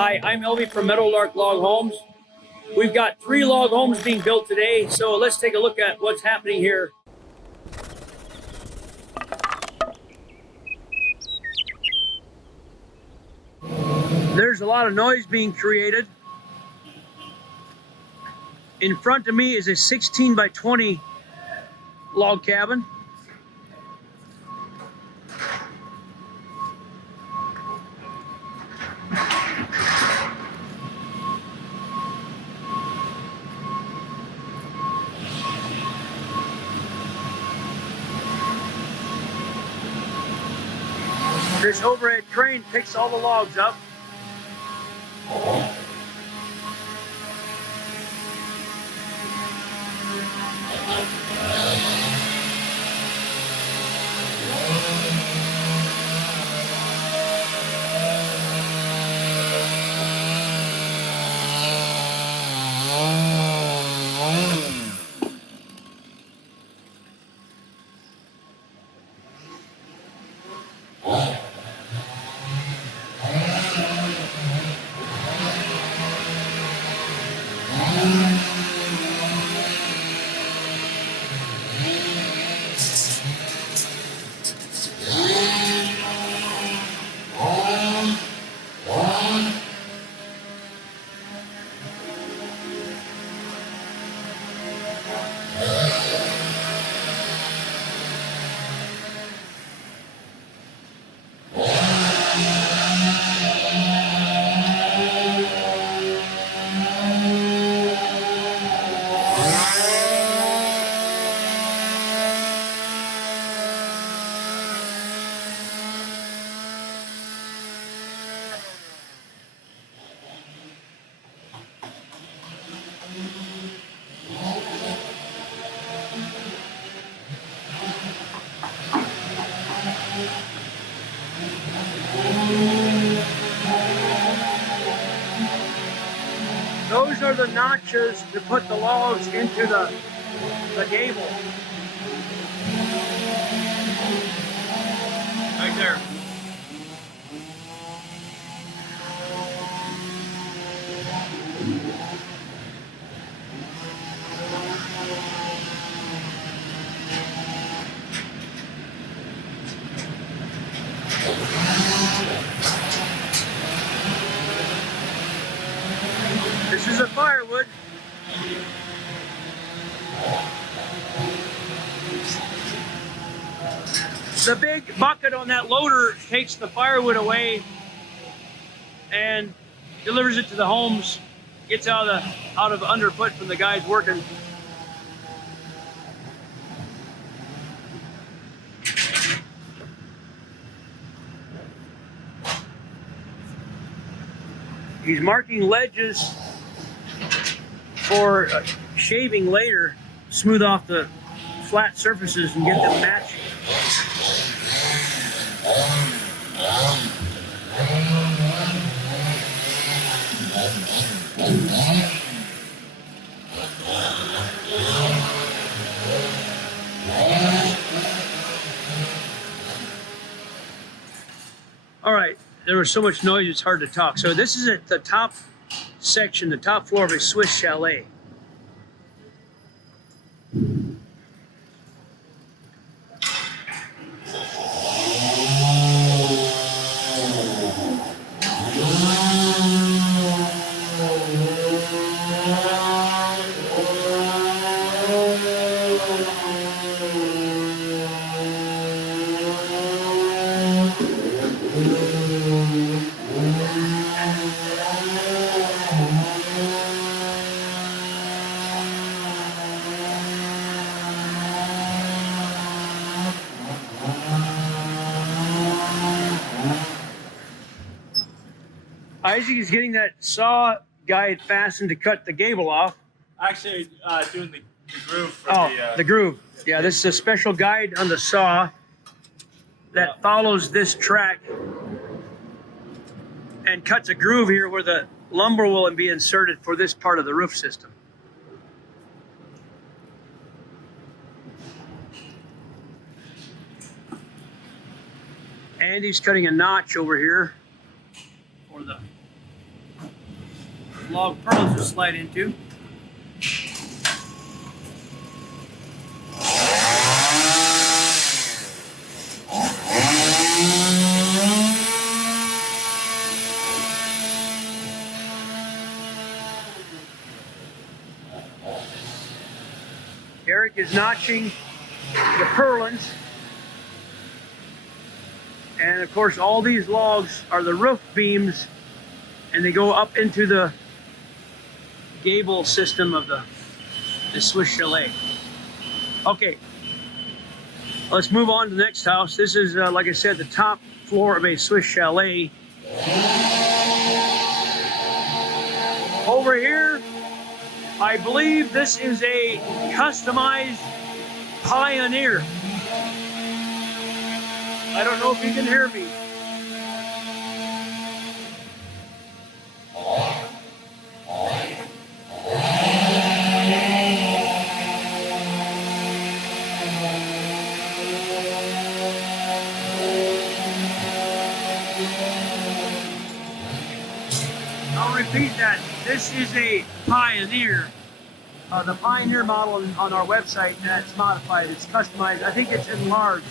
Hi, I'm Elvie from Meadowlark Log Homes. We've got 3 log homes being built today, so let's take a look at what's happening here. There's a lot of noise being created. In front of me is a 16 by 20 log cabin. This overhead crane picks all the logs up. Those are the notches to put the logs into the gable. Right there. This is the firewood. The big bucket on that loader takes the firewood away and delivers it to the homes. Gets out of underfoot from the guys working. He's marking ledges for shaving later, smooth off the flat surfaces and get them matching. All right, there was so much noise it's hard to talk. So this is at the top section, the top floor of a Swiss Chalet. Isaac is getting that saw guide fastened to cut the gable off. Actually, doing the groove for the groove. Yeah, this is a special guide on the saw that follows this track and cuts a groove here where the lumber will be inserted for this part of the roof system. Andy's cutting a notch over here for the log purlins will slide into. Eric is notching the purlins. And of course, all these logs are the roof beams, and they go up into the gable system of the Swiss Chalet. Okay, let's move on to the next house. This is, like I said, the top floor of a Swiss Chalet. Over here, I believe this is a customized Pioneer. I don't know if you can hear me. I'll repeat that. This is a Pioneer. The Pioneer model on our website, that's modified. It's customized. I think it's enlarged.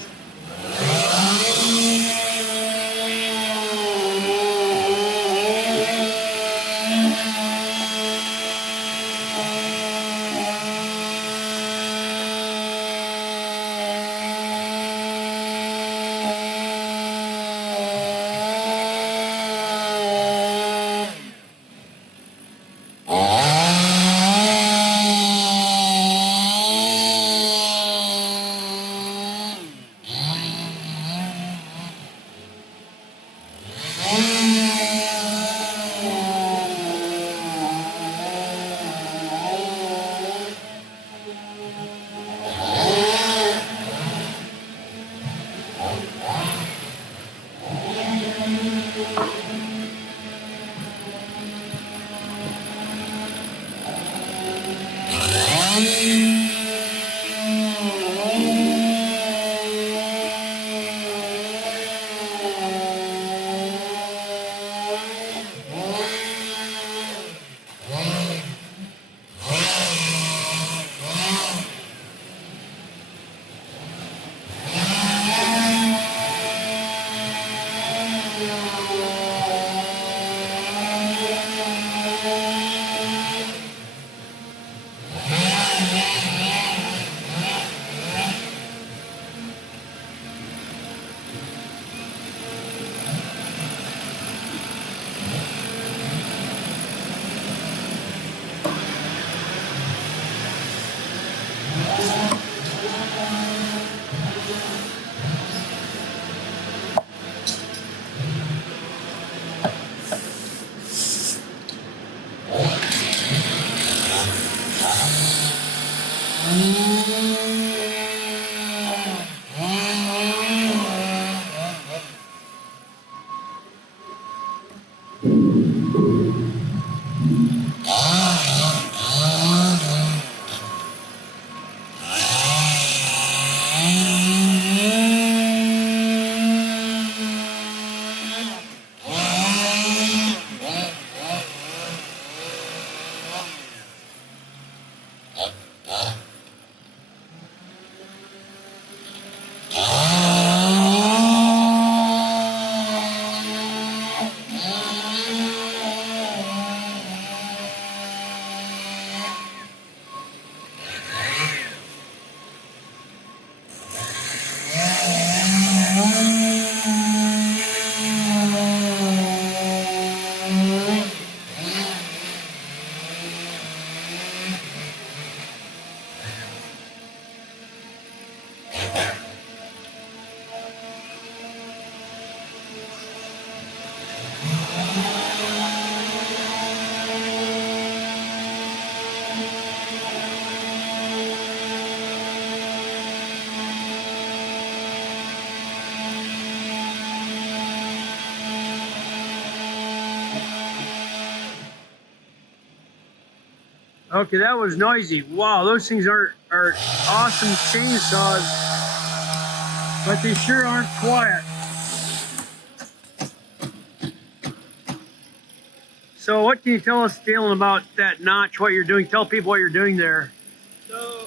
Okay, that was noisy. Wow, those things are awesome chainsaws, but they sure aren't quiet. So what can you tell us, Dylan, about that notch, what you're doing? Tell people what you're doing there. So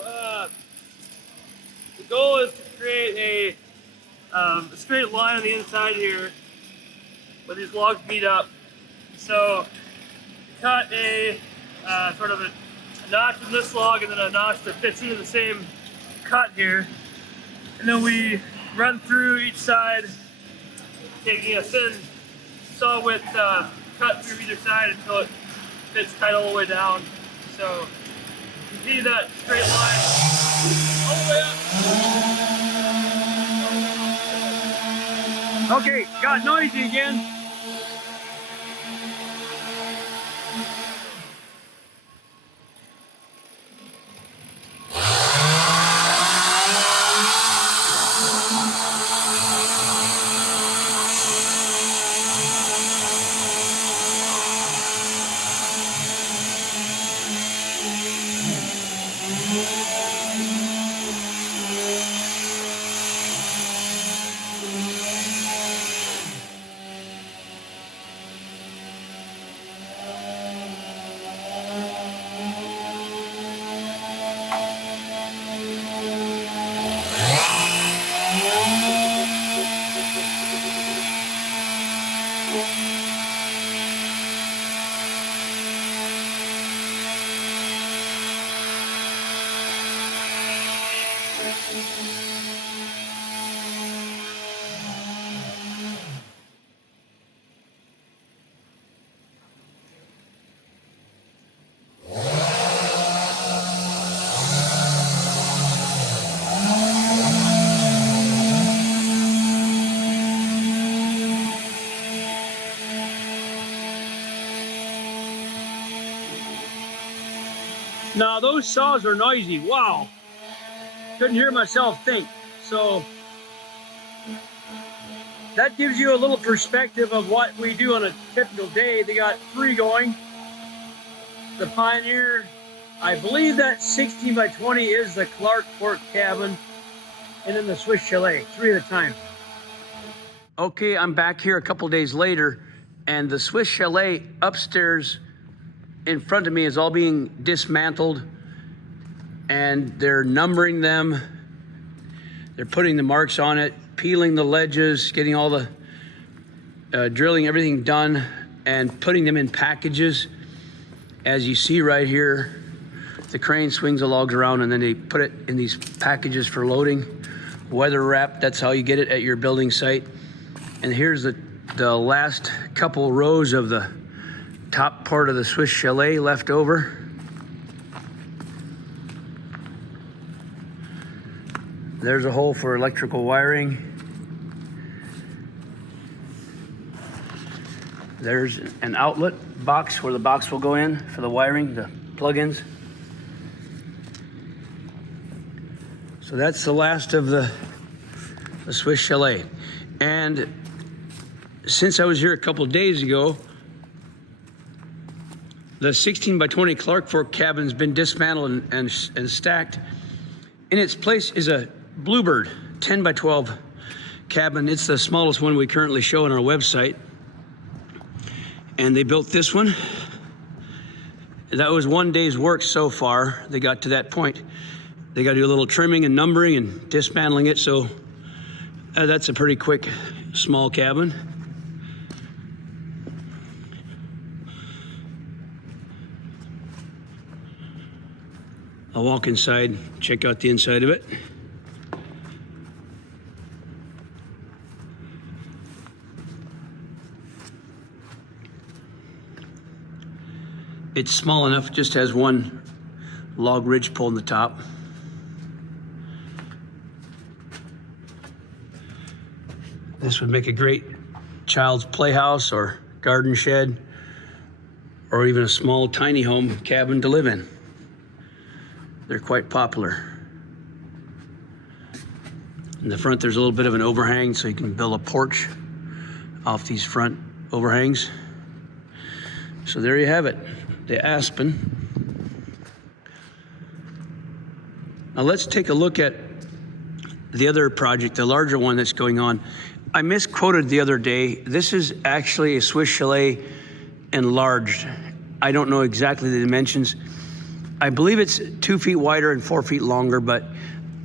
the goal is to create a straight line on the inside here where these logs meet up. So cut a sort of a notch in this log and then a notch that fits into the same cut here. And then we run through each side, taking a thin saw width cut through either side until it fits tight all the way down. So continue that straight line all the way up. Okay, got noisy again. Now those saws are noisy. Wow. Couldn't hear myself think. So that gives you a little perspective of what we do on a typical day. They got 3 going. The Pioneer, I believe that 16 by 20 is the Clark Fork cabin, and then the Swiss Chalet, 3 at a time. Okay, I'm back here a couple days later, and the Swiss Chalet upstairs in front of me is all being dismantled, and they're numbering them. They're putting the marks on it, peeling the ledges, getting all the drilling, everything done, and putting them in packages. As you see right here, the crane swings the logs around and then they put it in these packages for loading. Weather wrapped, that's how you get it at your building site. And here's the last couple rows of the top part of the Swiss Chalet left over. There's a hole for electrical wiring. There's an outlet box where the box will go in for the wiring, the plugins. So that's the last of the Swiss Chalet. And since I was here a couple of days ago, the 16 by 20 Clark Fork cabin's been dismantled and stacked. In its place is a Bluebird 10 by 12 cabin. It's the smallest one we currently show on our website. And they built this one. That was one day's work so far. They got to that point. They got to do a little trimming and numbering and dismantling it. So that's a pretty quick, small cabin. I'll walk inside, check out the inside of it. It's small enough, just has one log ridge pole in the top. This would make a great child's playhouse or garden shed, or even a small tiny home cabin to live in. They're quite popular. In the front, there's a little bit of an overhang, so you can build a porch off these front overhangs. So there you have it, the Aspen. Now let's take a look at the other project, the larger one that's going on. I misquoted the other day. This is actually a Swiss Chalet enlarged. I don't know exactly the dimensions. I believe it's 2 feet wider and 4 feet longer, but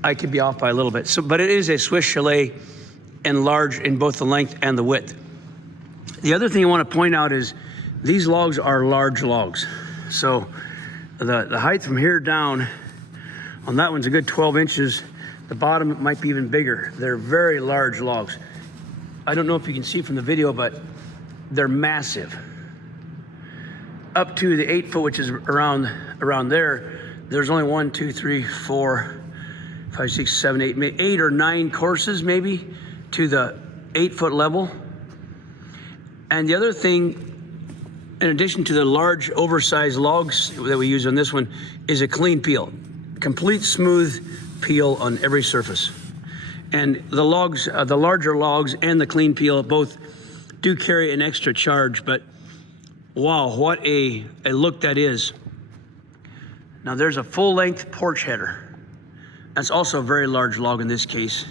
I could be off by a little bit. So, but it is a Swiss Chalet enlarged in both the length and the width. The other thing I want to point out is these logs are large logs. So the height from here down on that one's a good 12 inches. The bottom might be even bigger. They're very large logs. I don't know if you can see from the video, but they're massive. Up to the 8 foot, which is around there, there's only 1, 2, 3, 4, 5, 6, 7, 8, 8 or 9 courses maybe to the 8 foot level. And the other thing, in addition to the large oversized logs that we use on this one, is a clean peel. Complete smooth peel on every surface. And the logs, the larger logs and the clean peel both do carry an extra charge, but wow, what a look that is. Now there's a full length porch header. That's also a very large log in this case.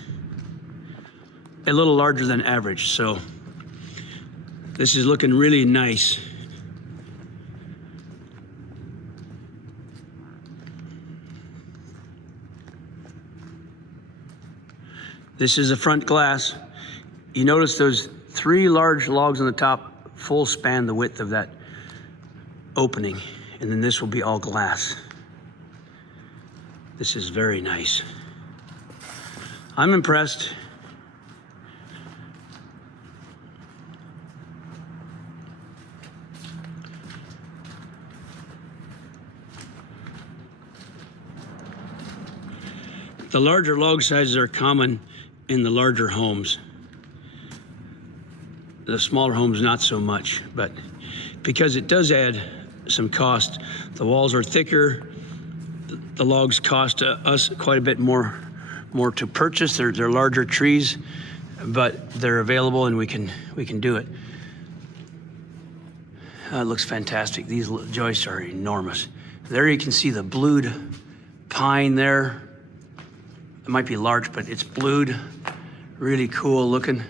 A little larger than average, so this is looking really nice. This is the front glass. You notice those 3 large logs on the top full span the width of that opening, and then this will be all glass. This is very nice. I'm impressed. The larger log sizes are common in the larger homes. The smaller homes, not so much, but because it does add some cost. The walls are thicker. The logs cost us quite a bit more to purchase. They're larger trees, but they're available and we can do it. It looks fantastic. These joists are enormous. There you can see the blued pine there. It might be large, but it's blued. Really cool looking.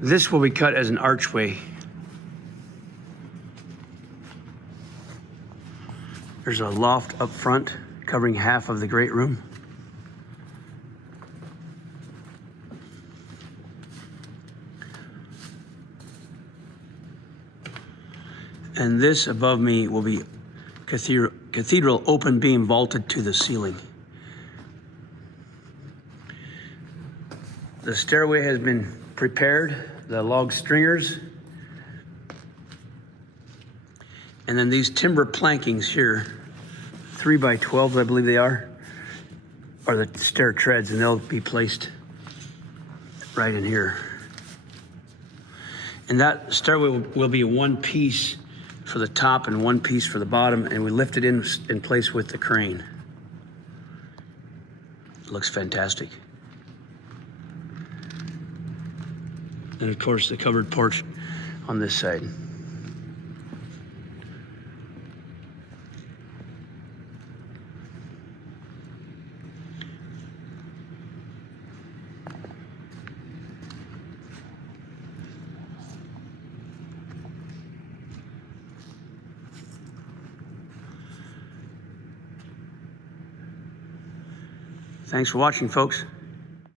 This will be cut as an archway. There's a loft up front covering half of the great room. And this above me will be cathedral open beam vaulted to the ceiling. The stairway has been prepared, the log stringers. And then these timber plankings here, 3 by 12, I believe they are the stair treads, and they'll be placed right in here. And that stairway will be 1 piece for the top and 1 piece for the bottom, and we lift it in place with the crane. It looks fantastic. And of course, the covered porch on this side. Thanks for watching, folks.